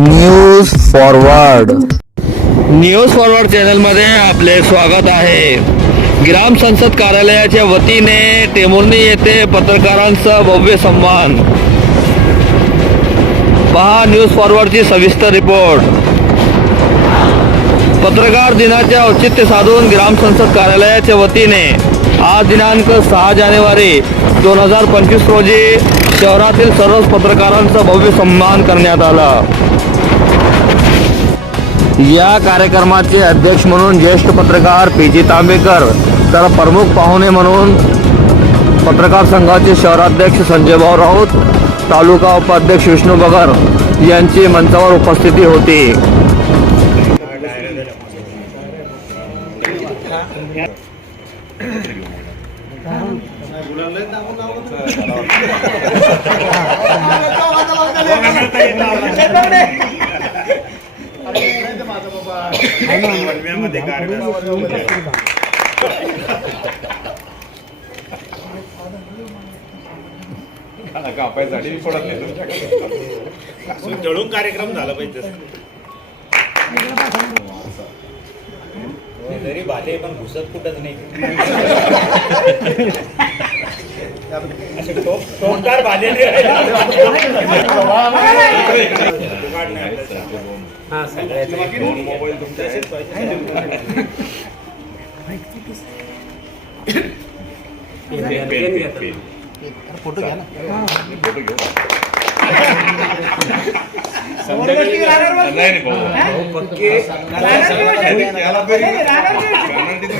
News forward news forward चॅनलमध्ये आपले स्वागत आहे. ग्राम संसद कार्यालयाच्या वतीने टेमुर्णी येथे पत्रकारांचा भव्य सन्मान. पहा न्यूज फॉरवर्डची सविस्तर रिपोर्ट. पत्रकार दिनाचे औचित्य साधून ग्राम संसद कार्यालयाच्या वतीने आज दिनांक सहा जानेवारी दोन हजार पंचवीस रोजी शहरातील सर्वच पत्रकारांचा भव्य सन्मान करण्यात आला. या कार्यक्रमाचे अध्यक्ष म्हणून ज्येष्ठ पत्रकार पी जी तांबेकर तर प्रमुख पाहुणे म्हणून पत्रकार संघाचे शहराध्यक्ष संजय भाऊ राऊत तालुका उपाध्यक्ष विष्णू बगर यांची मंचावर उपस्थिती होती. कापायसाठी पडत नाही तुमच्याकडे. असून जळून कार्यक्रम झाला पाहिजे तसं. जरी भाले पण घुसत कुठंच नाही. हा मोबाईल तुमचे आहेत. Pen, pen, pen. फोटो घेऊ. नाही, भाऊ. याला तरी penalty तुमच्यावरच आहे.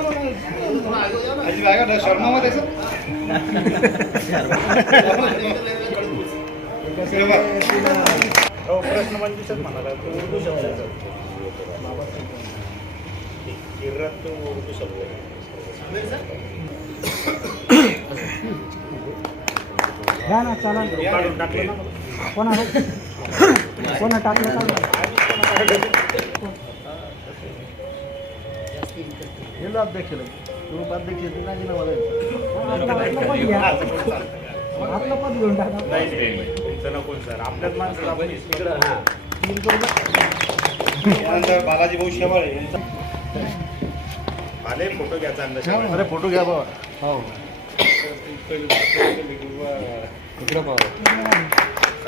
देतो मी. हो, प्रश्न मंजुषच म्हणाला तो उर्दू शब्द किर्रत तो उर्दू शब्द आहे. काढून टाकलं ना. नाही नाही तुमचं नको सर आपल्याच माणसं आपण इकडं हा त्यानंतर बालाजी भाऊ शेवाळे यांचा आले फोटो घ्यायचा अंदाज अरे फोटो घ्या बाबा सागर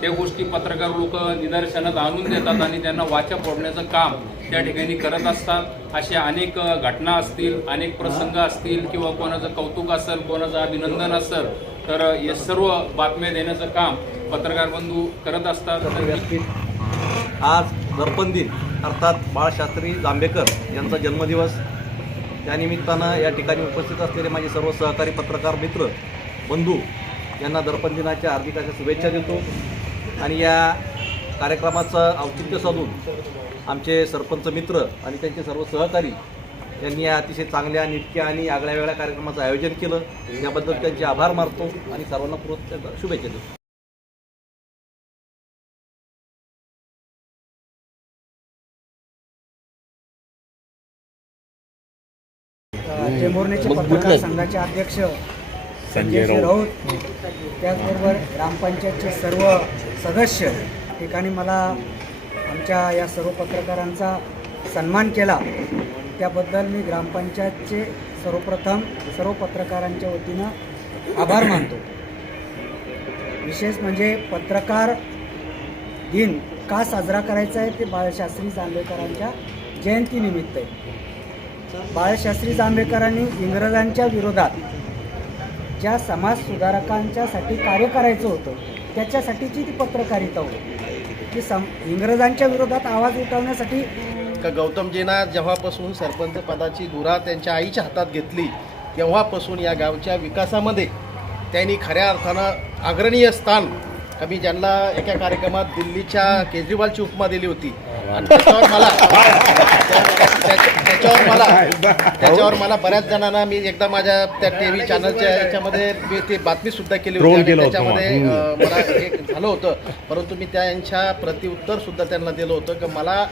त्या गोष्टी पत्रकार लोक निदर्शनात आणून देतात आणि त्यांना वाचा फोडण्याचं काम त्या ठिकाणी करत असतात. अशा अनेक घटना असतील अनेक प्रसंग असतील किंवा कोणाचं कौतुक असेल कोणाचं अभिनंदन असेल तर हे सर्व बातम्या देण्याचं काम पत्रकार बंधू करत असतात. आज दर्पण दिन अर्थात बाळशास्त्री जांभेकर यांचा जन्मदिवस. त्यानिमित्तानं या ठिकाणी उपस्थित असलेले माझे सर्व सहकारी पत्रकार मित्र बंधू यांना दर्पण दिनाच्या हार्दिक अशा शुभेच्छा देतो. आणि या कार्यक्रमाचं औचित्य साधून आमचे सरपंच मित्र आणि त्यांचे सर्व सहकारी यांनी या अतिशय चांगल्या नितक्या आणि आगळ्या वेगळ्या कार्यक्रमाचं आयोजन केलं. याबद्दल त्यांचे आभार मानतो आणि सर्वांना पूर्वक त्यांना शुभेच्छा देतो. पत्रकार संघाचे अध्यक्ष संजय राऊत त्याचबरोबर ग्रामपंचायतचे सर्व सदस्य ठिकाणी मला आमच्या या सर्व पत्रकारांचा सन्मान केला. त्याबद्दल मी ग्रामपंचायतचे सर्वप्रथम सर्व पत्रकारांच्या वतीनं आभार मानतो. विशेष म्हणजे पत्रकार दिन का साजरा करायचा आहे ते बाळशास्त्री जांभेकरांच्या जयंतीनिमित्त आहे. बाळशास्त्री जांभेकरांनी इंग्रजांच्या विरोधात ज्या समाज सुधारकांच्यासाठी कार्य करायचं होतं त्याच्यासाठीची ती पत्रकारिता होती. की सम इंग्रजांच्या विरोधात आवाज उठवण्यासाठी का गौतमजींना जेव्हापासून सरपंच पदाची धुरा त्यांच्या आईच्या हातात घेतली तेव्हापासून या गावच्या विकासामध्ये त्यांनी खऱ्या अर्थानं अग्रणीय स्थान कमी ज्यांना एका कार्यक्रमात दिल्लीच्या केजरीवालची उपमा दिली होती. आणि त्याच्यावर मला त्या- त्या- त्याच्यावर मला त्याच्यावर मला बऱ्याच जणांना मी एकदा माझ्या त्या टी व्ही चॅनलच्या याच्यामध्ये मी ती बातमी सुद्धा केली होती आणि त्याच्यामध्ये अं, मला एक झालं होतं. परंतु मी त्या यांच्या प्रतिउत्तर सुद्धा त्यांना दिलं होतं की मला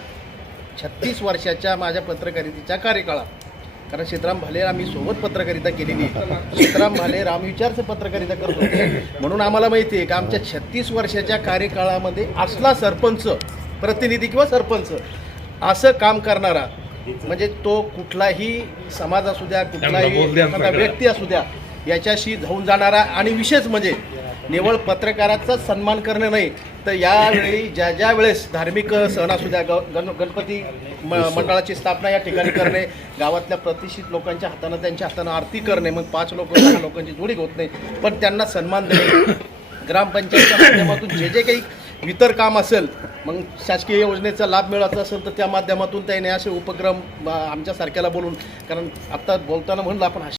छत्तीस वर्षाच्या माझ्या पत्रकारितेच्या कार्यकाळात कारण सीताराम भाले आम्ही सोबत पत्रकारिता केलेली आहे. सीताराम भाले रामविचारचं पत्रकारिता करत. होते म्हणून आम्हाला माहिती आहे की आमच्या छत्तीस वर्षाच्या कार्यकाळामध्ये असला सरपंच प्रतिनिधी किंवा सरपंच असं काम करणारा म्हणजे तो कुठलाही समाज असू द्या कुठलाही व्यक्ती असू द्या याच्याशी धावून जाणारा आणि विशेष म्हणजे निवळ पत्रकाराचाच सन्मान करणं नाही तर यावेळी ज्या ज्या वेळेस धार्मिक सण असू द्या गण गणपती म- मंडळाची स्थापना या ठिकाणी करणे गावातल्या प्रतिष्ठित लोकांच्या हातानं त्यांच्या हातानं आरती करणे मग पाच लोक लोकांची जोडी होत नाही पण त्यांना सन्मान देणे. ग्रामपंचायतच्या माध्यमातून जे जे काही इतर काम असेल मग शासकीय योजनेचा लाभ मिळायचा असेल तर त्या माध्यमातून त्याने असे उपक्रम आमच्यासारख्याला बोलून कारण आत्ता बोलताना म्हणलं आपण